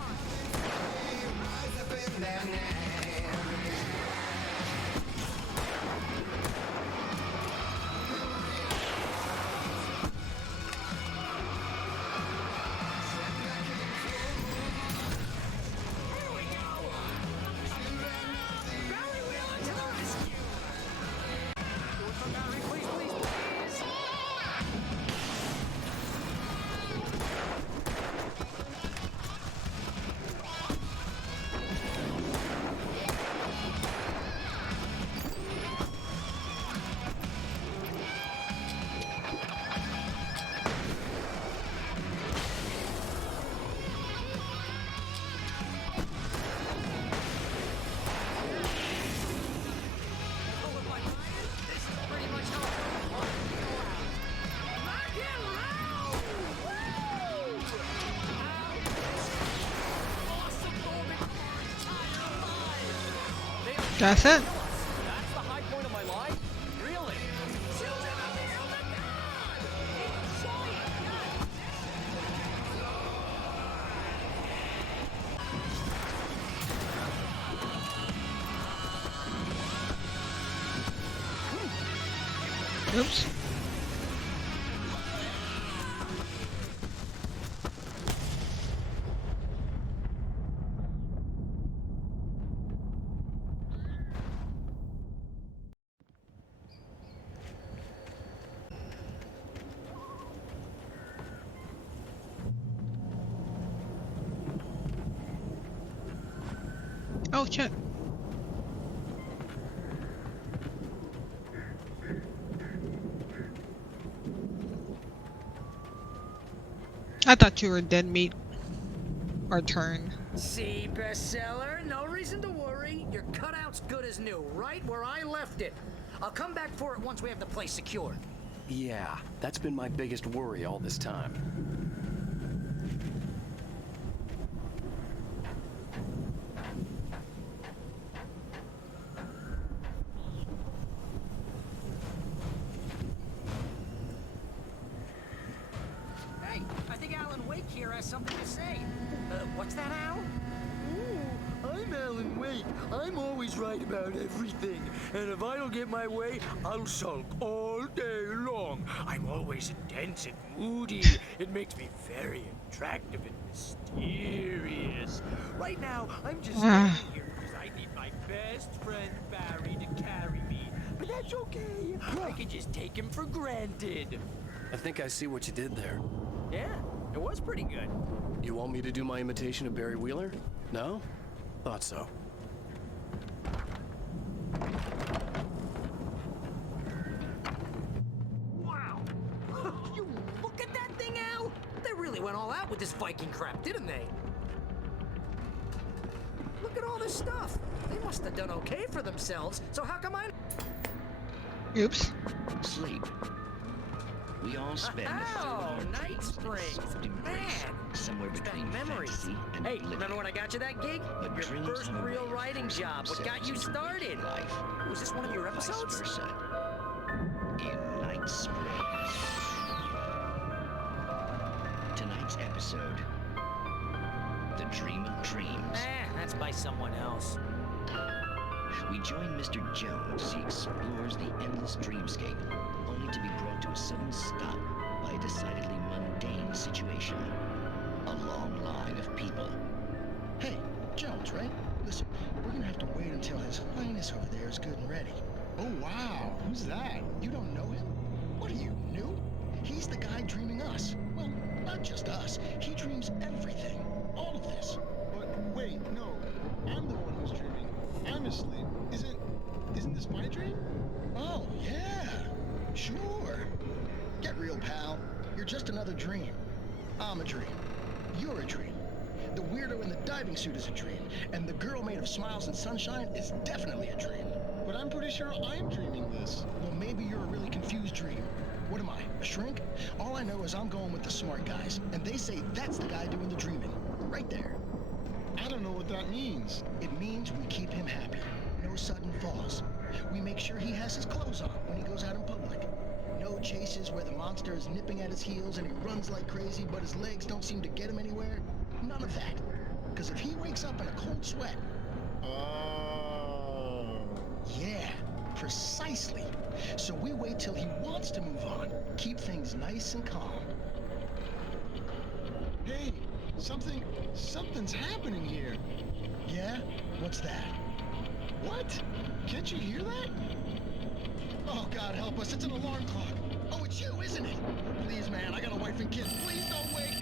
That's it. That's the high point of my life? Really? Oops. Oh shit. I thought you were dead meat. Or turn. See, bestseller? No reason to worry. Your cutout's good as new, right where I left it. I'll come back for it once we have the place secured. Yeah, that's been my biggest worry all this time. Hey, I think Alan Wake here has something to say. What's that, Al? I'm Alan Wake. I'm always right about everything. And if I don't get my way, I'll sulk all day long. I'm always intense and moody. It makes me very attractive and mysterious. Right now, I'm just standing here because I need my best friend Barry to carry me. But that's okay. I can just take him for granted. I think I see what you did there. Yeah, it was pretty good. You want me to do my imitation of Barry Wheeler? No? Thought so. Wow! You look at that thing, Al! They really went all out with this Viking crap, didn't they? Look at all this stuff. They must have done okay for themselves, so how come I... Oops. Sleep. We all spend Night Springs. Man, somewhere between memories. fantasy and Hey, oblivion. remember when I got you that gig? But Your dreams first come real away writing from job. What got you themselves into started? life. Was this one of your episodes? Vice versa. In Night Springs. Tonight's episode, The Dream of Dreams. That's by someone else. We join Mr. Jones as he explores the endless dreamscape, only to be brought to a sudden stop by a decidedly mundane situation. A long line of people. Hey, Jones, right? Listen, we're gonna have to wait until His Highness over there is good and ready. Oh, wow. Who's that? You don't know him? What are you, new? He's the guy dreaming us. Well, not just us. He dreams everything. All of this. But wait, no. I'm the one who's dreaming. I'm asleep. Isn't this my dream? Oh, yeah. Sure. Get real, pal. You're just another dream. I'm a dream. You're a dream. The weirdo in the diving suit is a dream. And the girl made of smiles and sunshine is definitely a dream. But I'm pretty sure I'm dreaming this. Well, maybe you're a really confused dream. What am I, a shrink? All I know is I'm going with the smart guys. And they say that's the guy doing the dreaming. Right there. I don't know what that means. It means we keep him happy. No sudden falls. We make sure he has his clothes on when he goes out in public. No chases where the monster is nipping at his heels and he runs like crazy, but his legs don't seem to get him anywhere. None of that. Because if he wakes up in a cold sweat... Oh. Yeah, precisely. So we wait till he wants to move on. Keep things nice and calm. Hey, something's happening here. Yeah? What's that? What? Can't you hear that? Oh, God help us, it's an alarm clock. Oh, it's you, isn't it? Please, man, I got a wife and kids. Please don't wait.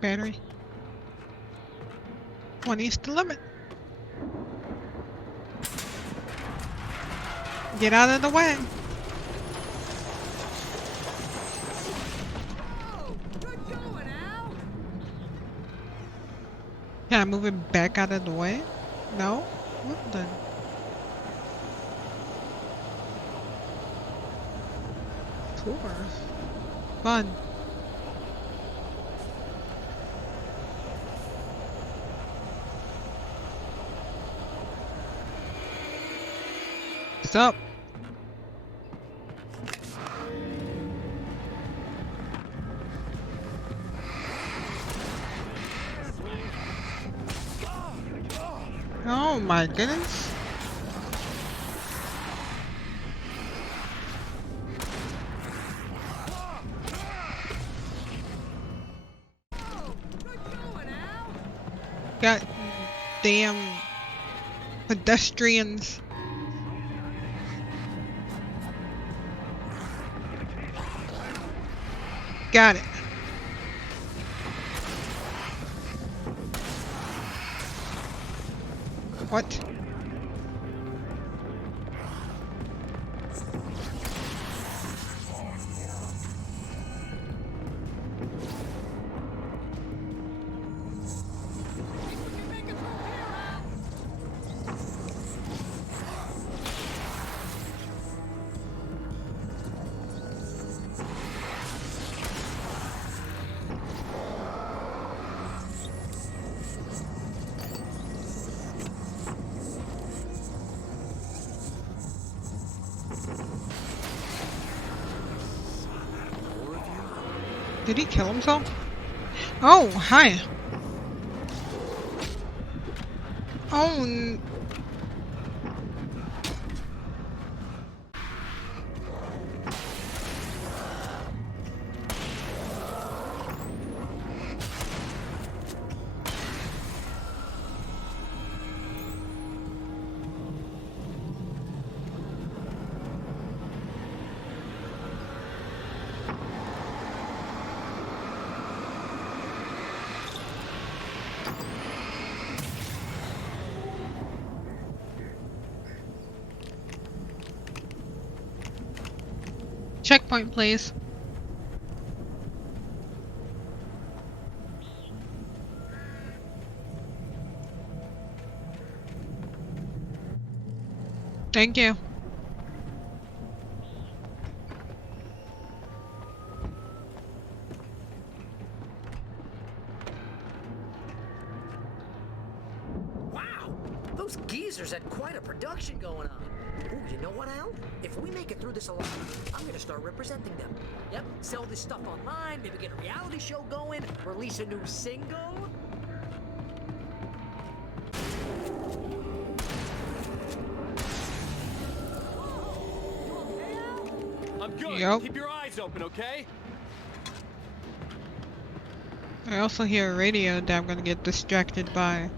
Battery. 20's the limit. Get out of the way. Can I move it back out of the way? No? What then? Tours. Fun. What's up? Oh my goodness. Got damn pedestrians. Got it. What? Did he kill himself? Oh, hi. Oh, checkpoint, please. Thank you. Wow, those geezers had quite a production going on. Ooh, you know what, Al? If we make it through this alive, I'm gonna start representing them. Yep, sell this stuff online, maybe get a reality show going, release a new single. Good. Yep. Keep your eyes open, okay? I also hear a radio that I'm gonna get distracted by.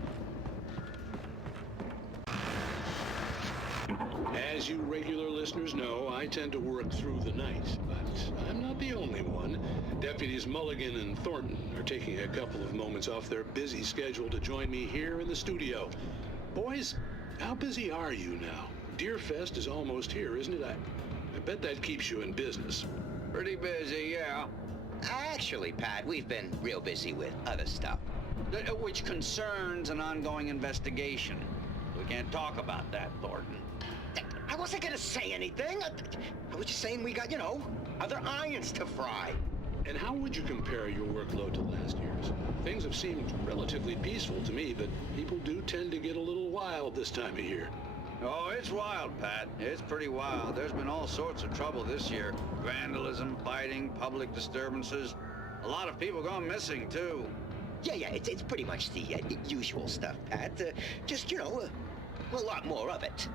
As you regular listeners know, I tend to work through the night, but I'm not the only one. Deputies Mulligan and Thornton are taking a couple of moments off their busy schedule to join me here in the studio. Boys, how busy are you now? Deerfest is almost here, isn't it? I bet that keeps you in business. Pretty busy, yeah. Actually, Pat, we've been real busy with other stuff, which concerns an ongoing investigation. We can't talk about that, Thornton. I wasn't gonna say anything. I was just saying we got, other irons to fry. And how would you compare your workload to last year's? Things have seemed relatively peaceful to me, but people do tend to get a little wild this time of year. Oh, it's wild, Pat. It's pretty wild. There's been all sorts of trouble this year. Vandalism, fighting, public disturbances. A lot of people gone missing, too. Yeah, it's pretty much the usual stuff, Pat. Just, a lot more of it.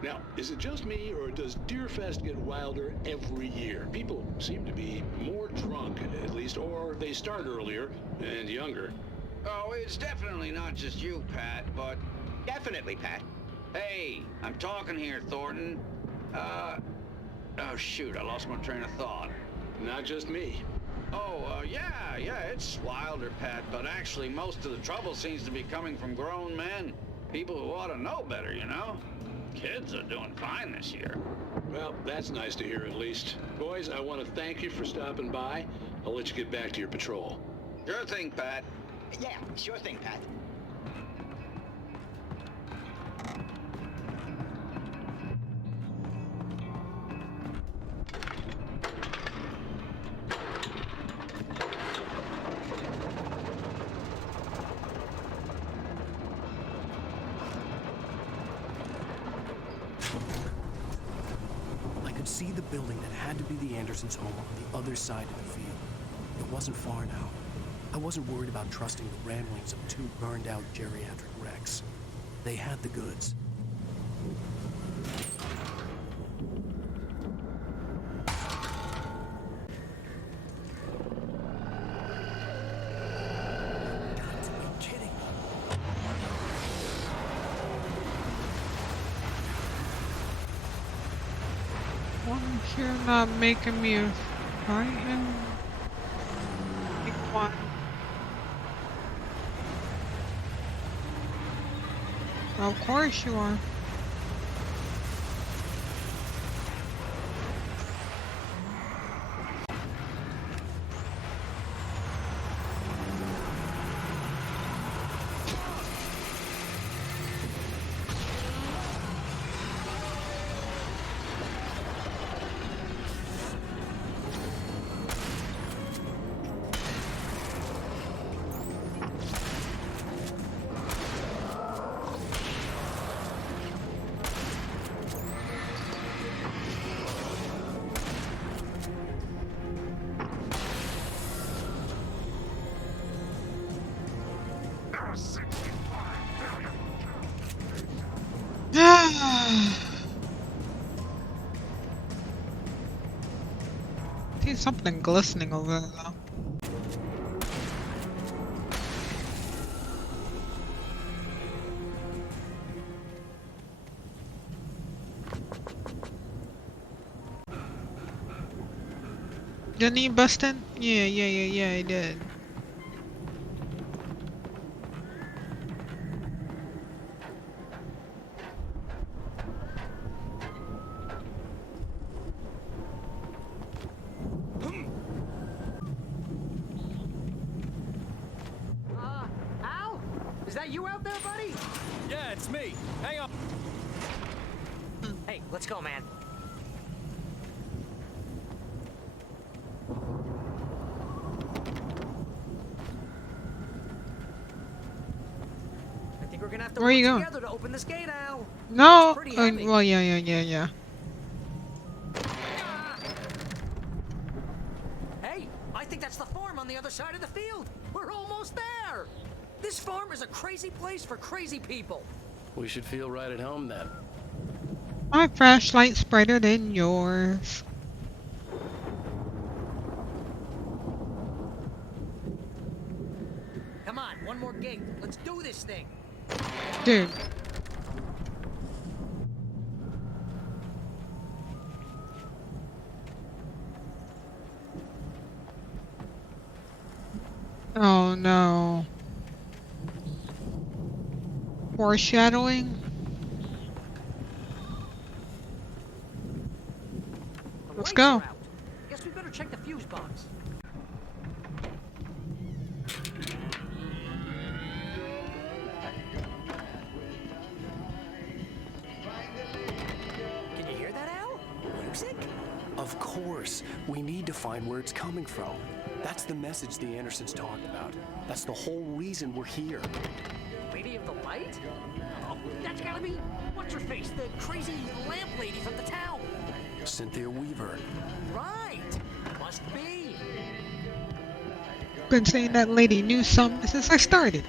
Now, is it just me, or does Deerfest get wilder every year? People seem to be more drunk, at least, or they start earlier and younger. Oh, it's definitely not just you, Pat, but... Definitely, Pat. Hey, I'm talking here, Thornton. Oh, shoot, I lost my train of thought. Not just me. Oh, yeah, it's wilder, Pat, but actually most of the trouble seems to be coming from grown men. People who ought to know better, Kids are doing fine this year. Well, that's nice to hear at least. Boys, I want to thank you for stopping by. I'll let you get back to your patrol. Sure thing, Pat. Yeah, sure thing, Pat. See the building that had to be the Andersons' home on the other side of the field. It wasn't far now. I wasn't worried about trusting the ramblings of two burned-out geriatric wrecks. They had the goods. You're not making me frightened. Be quiet. Of course you are. See something glistening over there though. Didn't he bust in? Yeah, he did. Al? Is that you out there, buddy? Yeah, it's me. Hang on. Hey, let's go, man. I think we're gonna have to Where are work you going? together to open this gate, Al. No. It's pretty heavy. Well, yeah. Hey, I think that's the farm on the other side of the field. We're almost there. This farm is a crazy place for crazy people. We should feel right at home then. My flashlight's brighter than yours. Come on, one more gig. Let's do this thing. Dude. Oh no. Foreshadowing? Let's go. Guess we better check the fuse box. Can you hear that, Al? Music? Of course. We need to find where it's coming from. That's the message the Andersons talked about. That's the whole reason we're here. Lady of the Light? Oh, that's gotta be what's-her-face, the crazy lamp lady from the town. Cynthia Weaver. Right. Must be. Been saying that lady knew something since I started.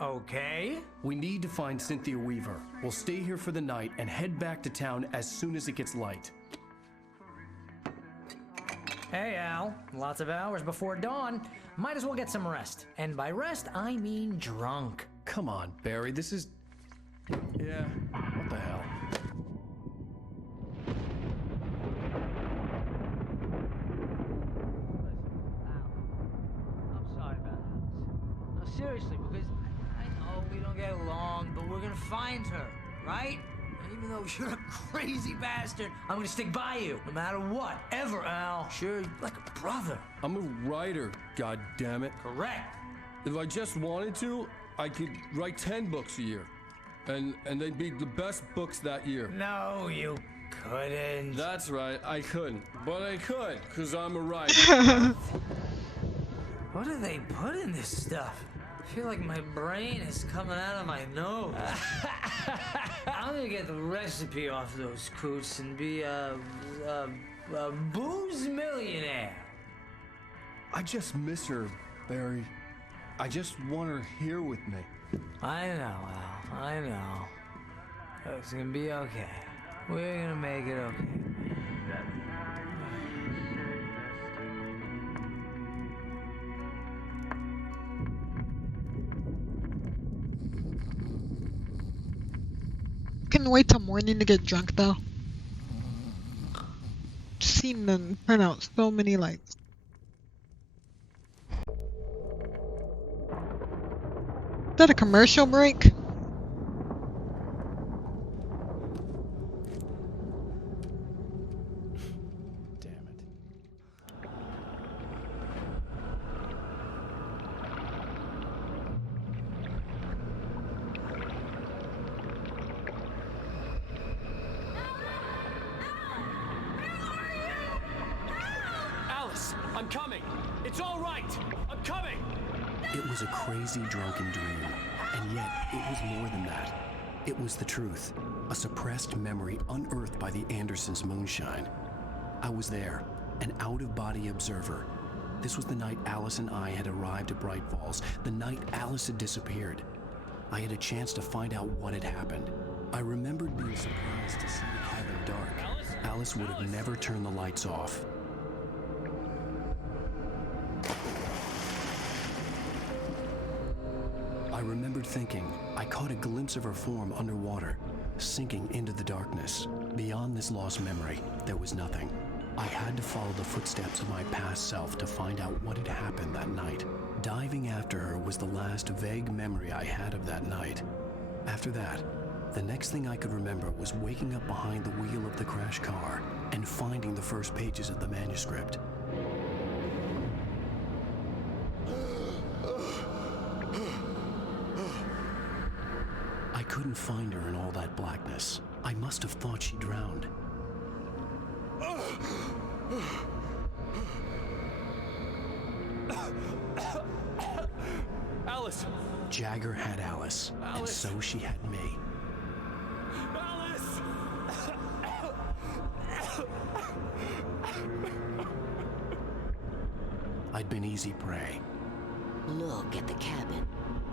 Okay. We need to find Cynthia Weaver. We'll stay here for the night and head back to town as soon as it gets light. Hey, Al. Lots of hours before dawn. Might as well get some rest. And by rest, I mean drunk. Come on, Barry. This is... Yeah, what the hell? I'm sorry about this. No, seriously, because I know we don't get along, but we're gonna find her, right? And even though you're a crazy bastard, I'm gonna stick by you, no matter what, ever, Al. Sure, like a brother. I'm a writer, goddammit. Correct. If I just wanted to, I could write 10 books a year. And they'd be the best books that year. No, you couldn't. That's right, I couldn't. But I could, because I'm a writer. What do they put in this stuff? I feel like my brain is coming out of my nose. I'm gonna get the recipe off those coots and be a booze millionaire. I just miss her, Barry. I just want her here with me. I know, Al. I know. It's gonna be okay. We're gonna make it okay. Couldn't wait till morning to get drunk though. Seen them print out so many lights. Is that a commercial break? Alice, I'm coming. It's all right. I'm coming. It was a crazy drunken dream, and yet it was more than that. It was the truth, a suppressed memory unearthed by the Andersons' moonshine. I was there, an out-of-body observer. This was the night Alice and I had arrived at Bright Falls, the night Alice had disappeared. I had a chance to find out what had happened. I remembered being surprised to see the cabin dark. Alice would have never turned the lights off. I remembered thinking I caught a glimpse of her form underwater, sinking into the darkness. Beyond this lost memory, there was nothing. I had to follow the footsteps of my past self to find out what had happened that night. Diving after her was the last vague memory I had of that night. After that, the next thing I could remember was waking up behind the wheel of the crashed car and finding the first pages of the manuscript. I couldn't find her in all that blackness. I must have thought she drowned. Alice! Jagger had Alice, and so she had me. Alice! I'd been easy prey. Look at the cabin.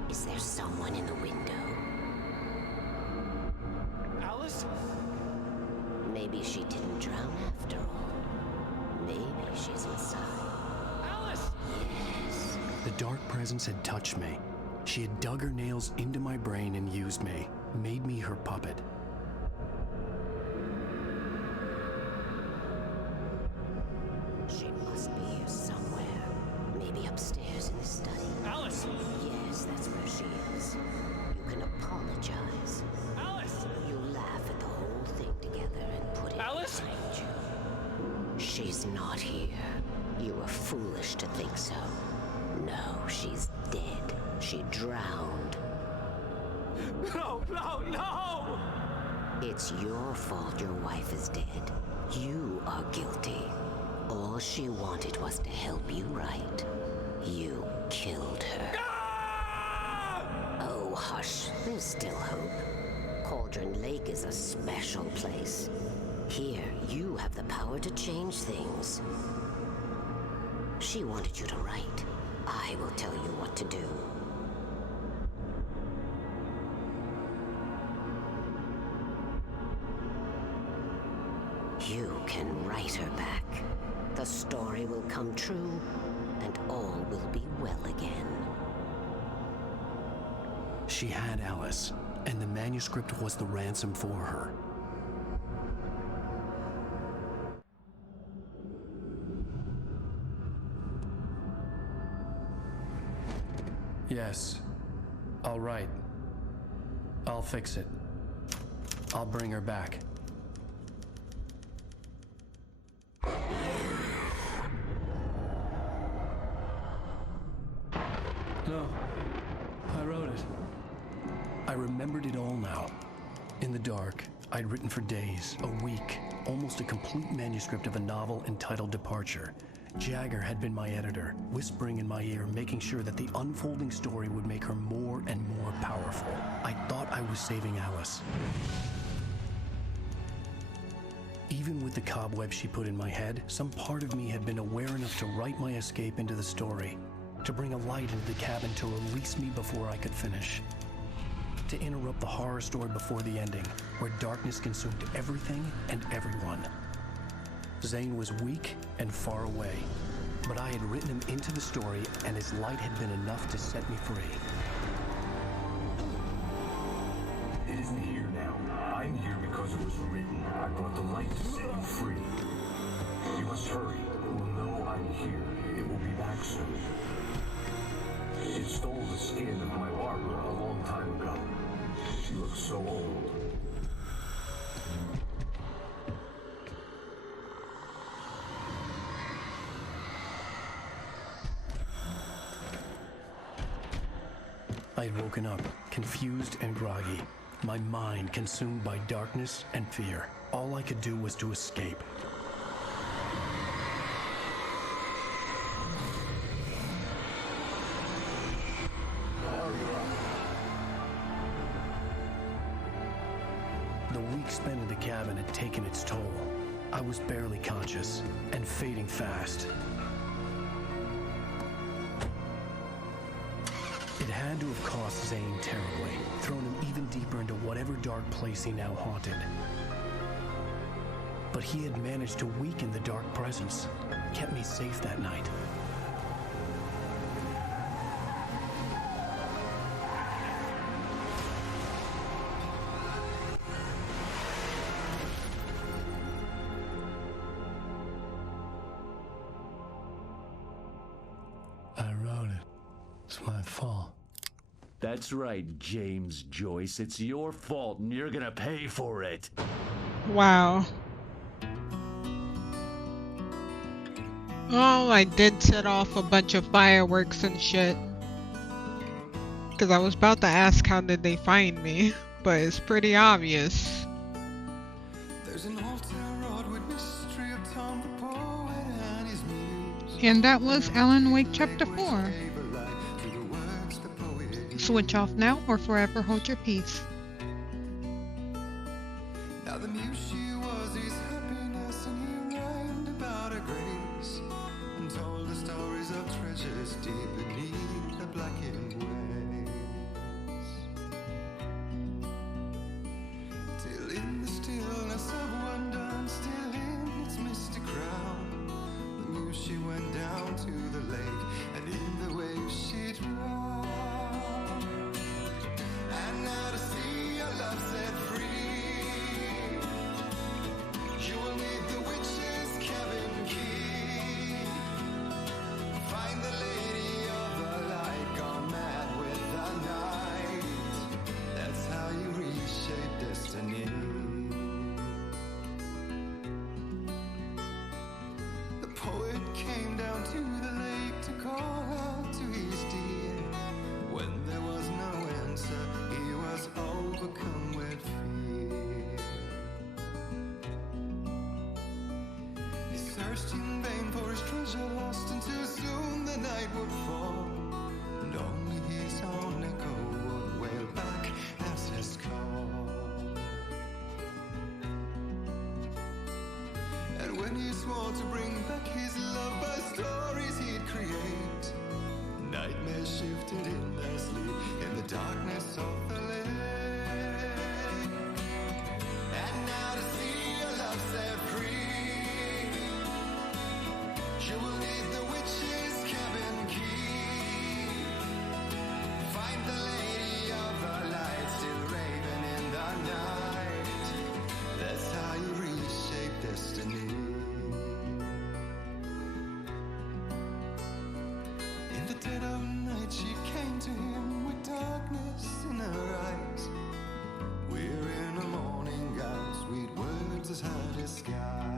Is there someone in the window? Alice? Maybe she didn't drown after all. Maybe she's inside. Alice! Yes. The dark presence had touched me. She had dug her nails into my brain and used me, made me her puppet. She must be here somewhere. Maybe upstairs in the study. Alice! Yes, that's where she is. You can apologize. Alice! You laugh at the whole thing together and put it Alice? behind you. She's not here. You were foolish to think so. No, she's dead. She drowned. No, no, no! It's your fault your wife is dead. You are guilty. All she wanted was to help you right. You killed her. Oh, hush. There's still hope. Cauldron Lake is a special place. Here, you have the power to change things. She wanted you to write. I will tell you what to do. You can write her back. The story will come true, and all will be well again. She had Alice, and the manuscript was the ransom for her. Yes. All right. I'll fix it. I'll bring her back. No. I wrote it. I remembered it all now. In the dark, I'd written for days, a week, almost a complete manuscript of a novel entitled Departure. Jagger had been my editor, whispering in my ear, making sure that the unfolding story would make her more and more powerful. I thought I was saving Alice. Even with the cobweb she put in my head, some part of me had been aware enough to write my escape into the story, to bring a light into the cabin to release me before I could finish, to interrupt the horror story before the ending, where darkness consumed everything and everyone. Zane was weak and far away, but I had written him into the story, and his light had been enough to set me free. It isn't here now. I'm here because it was written. I brought the light to set you free. You must hurry. It will know I'm here. It will be back soon. It stole the skin of my Barbara a long time ago. She looks so old. I had woken up, confused and groggy, my mind consumed by darkness and fear. All I could do was to escape. The week spent in the cabin had taken its toll. I was barely conscious and fading fast. It had to have cost Zane terribly, thrown him even deeper into whatever dark place he now haunted. But he had managed to weaken the dark presence, kept me safe that night. I wrote it. It's my fault. That's right, James Joyce. It's your fault, and you're gonna pay for it. Wow. Oh, I did set off a bunch of fireworks and shit. Because I was about to ask how did they find me, but it's pretty obvious. There's an old town road with mystery of Tom the poet and his muse. And that was Alan Wake Chapter 4. Switch off now or forever hold your peace. Now the muse she was his happiness, and he rhymed about her grace, and told the stories of treasures deep beneath the blackened waves. Till in the stillness of wonder, and still in its misty crown, the muse she went down to the lake, and in the waves she drowned. And now to see your love set free, you will need the witch's cabin key. Find the lady of the light, gone mad with the night. That's how you reshape destiny. The poet came down to the lake to call out to his dear. When there was no answer, he was overcome with fear. He searched in vain for his treasure lost, until soon the night would fall, and only his own echo would wail back as his call. And when he swore to bring back his love by stories he'd create, nightmares shifted in their sleep in the darkness of the lake. And now to see your love set free, you will need the witch's cabin key. Find the lady of the light, still raving in the night. That's how you reshape destiny. In the dead of night she came to him with darkness in her eyes. We're in a morning gown, sweet words as high as sky.